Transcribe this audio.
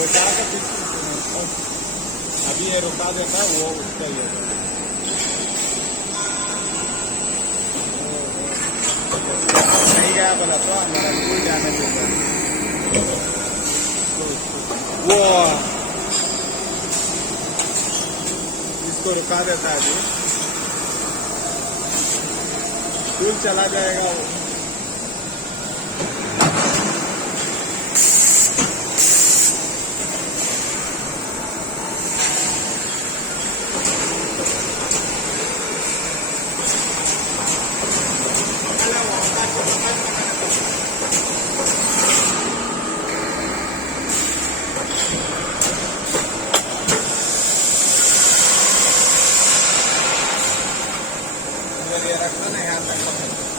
वो जाकर अभी ये रुका देता वो उसका ये नहीं गया बोला तो हमारा कोई जाने देता वो इसको रुका देता है अभी फूल चला जाएगा वो रखना नहीं आता